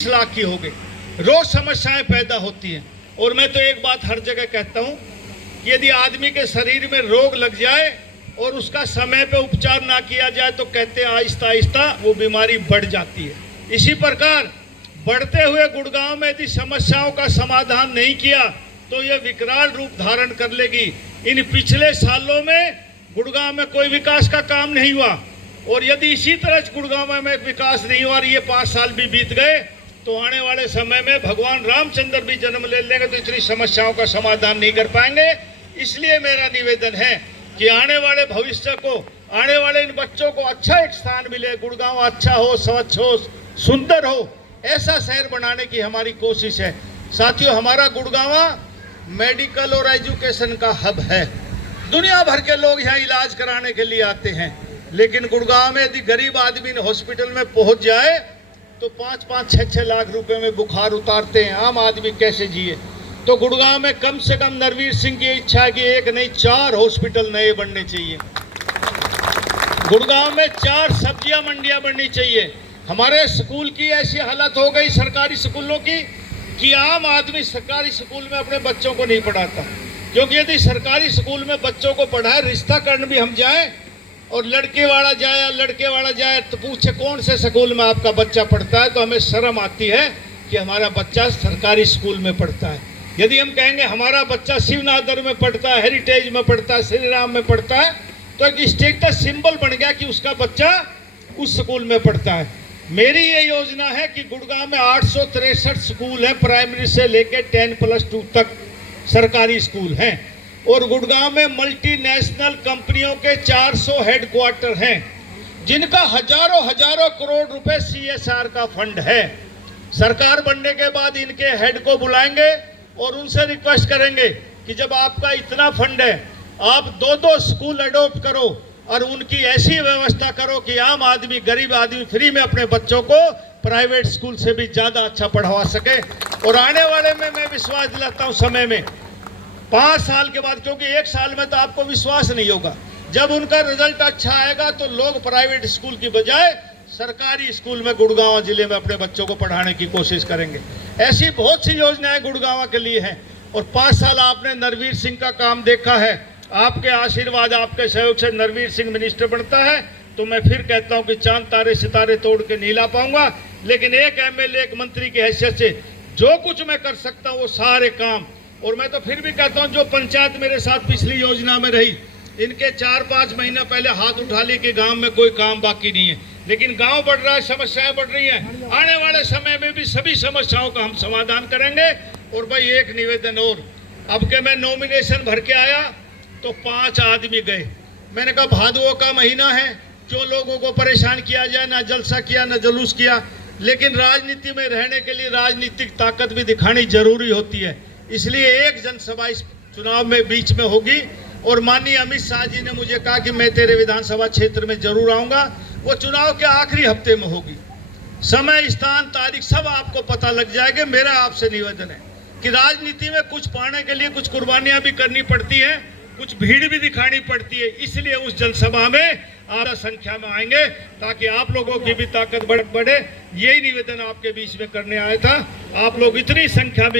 लाख की हो गई। रोज समस्याएं पैदा होती हैं। और मैं तो एक बात हर जगह कहता हूं कि यदि आदमी के शरीर में रोग लग जाए और उसका समय पे उपचार ना किया जाए तो कहते हैं आहिस्ता आहिस्ता वो बीमारी बढ़ जाती है। इसी प्रकार बढ़ते हुए गुड़गांव में यदि समस्याओं का समाधान नहीं किया तो ये विकराल रूप धारण कर लेगी। इन पिछले सालों में गुड़गांव में कोई विकास का काम नहीं हुआ और यदि इसी तरह गुड़गांव में विकास नहीं हुआ और ये 5 साल भी बीत गए तो आने वाले समय में भगवान रामचंद्र भी जन्म ले लेंगे तो इतनी समस्याओं का समाधान नहीं कर पाएंगे। इसलिए मेरा निवेदन है कि आने वाले भविष्य को, आने वाले इन बच्चों को अच्छा एक स्थान मिले, गुड़गांव अच्छा हो, स्वच्छ हो, सुंदर हो, ऐसा शहर बनाने की हमारी कोशिश है। साथियों, हमारा गुड़गांव मेडिकल और एजुकेशन का हब है। दुनिया भर के लोग यहाँ इलाज कराने के लिए आते हैं, लेकिन गुड़गांव में यदि गरीब आदमी हॉस्पिटल में पहुंच जाए तो 5-5, 6-6 लाख रुपए में बुखार उतारते हैं। आम आदमी कैसे जिए? तो गुड़गांव में कम से कम नरवीर सिंह की इच्छा है कि 1 नहीं 4 हॉस्पिटल नए बनने चाहिए। गुड़गांव में 4 सब्जियां मंडियां बननी चाहिए। हमारे स्कूल की ऐसी हालत हो गई सरकारी स्कूलों की कि आम आदमी सरकारी स्कूल में अपने बच्चों को नहीं पढ़ाता, क्योंकि यदि सरकारी स्कूल में बच्चों को पढ़ाए, रिश्ता करने भी हम जाए और लड़के वाला जाए या लड़के वाला जाए तो पूछे कौन से स्कूल में आपका बच्चा पढ़ता है, तो हमें शर्म आती है कि हमारा बच्चा सरकारी स्कूल में पढ़ता है। यदि हम कहेंगे हमारा बच्चा शिवनादर में पढ़ता है, हेरिटेज में पढ़ता है, श्री राम में पढ़ता है, तो एक स्टेटस सिंबल बन गया कि उसका बच्चा उस स्कूल में पढ़ता है। मेरी ये योजना है कि गुड़गांव में 863 स्कूल हैं, प्राइमरी से लेकर 10+2 तक सरकारी स्कूल हैं और गुड़गांव में मल्टीनेशनल कंपनियों के 400 हेडक्वार्टर हैं, जिनका हजारों करोड़ रुपए CSR का फंड है। सरकार बनने के बाद इनके हेड को बुलाएंगे और उनसे रिक्वेस्ट करेंगे कि जब आपका इतना फंड है, आप 2-2 स्कूल अडॉप्ट करो और उनकी ऐसी व्यवस्था करो कि आम आदमी, गरीब आदमी फ्री में अपने बच्चों को प्राइवेट स्कूल से भी ज्यादा अच्छा पढ़वा सके। और आने वाले में मैं विश्वास दिलाता हूं समय में 5 साल के बाद, क्योंकि 1 साल में तो आपको विश्वास नहीं होगा, जब उनका रिजल्ट अच्छा आएगा तो लोग प्राइवेट स्कूल की बजाय सरकारी स्कूल में गुड़गांव जिले में अपने बच्चों को पढ़ाने की कोशिश करेंगे। ऐसी बहुत सी योजनाएं गुड़गांव के लिए हैं और 5 साल आपने नरवीर सिंह का काम देखा है। आपके आशीर्वाद, आपके सहयोग से नरवीर सिंह मिनिस्टर बनता है तो मैं फिर कहता हूं कि चांद तारे सितारे तोड़ के नहीं ला पाऊंगा, लेकिन एक MLA, एक मंत्री की हैसियत से जो कुछ मैं कर सकता हूं वो सारे काम। और मैं तो फिर भी कहता हूं जो पंचायत मेरे साथ पिछली योजना में रही, इनके 4-5 महीना पहले हाथ उठा ली कि गांव में कोई काम बाकी नहीं है, लेकिन गांव बढ़ रहा है, समस्याएं बढ़ रही हैं। आने वाले समय में भी सभी समस्याओं का हम समाधान करेंगे। और भाई एक निवेदन और, अब के मैं नॉमिनेशन भर के आया तो 5 आदमी गए। मैंने कहा भादुओं का महीना है, क्यों लोगों को परेशान किया जाए, ना जलसा किया ना जुलूस किया, लेकिन राजनीति में रहने के लिए राजनीतिक ताकत भी दिखानी जरूरी होती है। इसलिए एक जनसभा इस चुनाव में बीच में होगी और माननीय अमित शाह जी ने मुझे कहा कि मैं तेरे विधानसभा क्षेत्र में जरूर आऊंगा। वो चुनाव के आखिरी हफ्ते में होगी। समय, स्थान, तारीख सब आपको पता लग जाएगा। मेरा आपसे निवेदन है कि राजनीति में कुछ पाने के लिए कुछ कुर्बानियां भी करनी पड़ती है, कुछ भीड़ भी दिखानी पड़ती है। इसलिए उस जनसभा में आधा संख्या में आएंगे ताकि आप लोगों की भी ताकत बढ़े। यही निवेदन आपके बीच में करने आया था। आप लोग इतनी संख्या में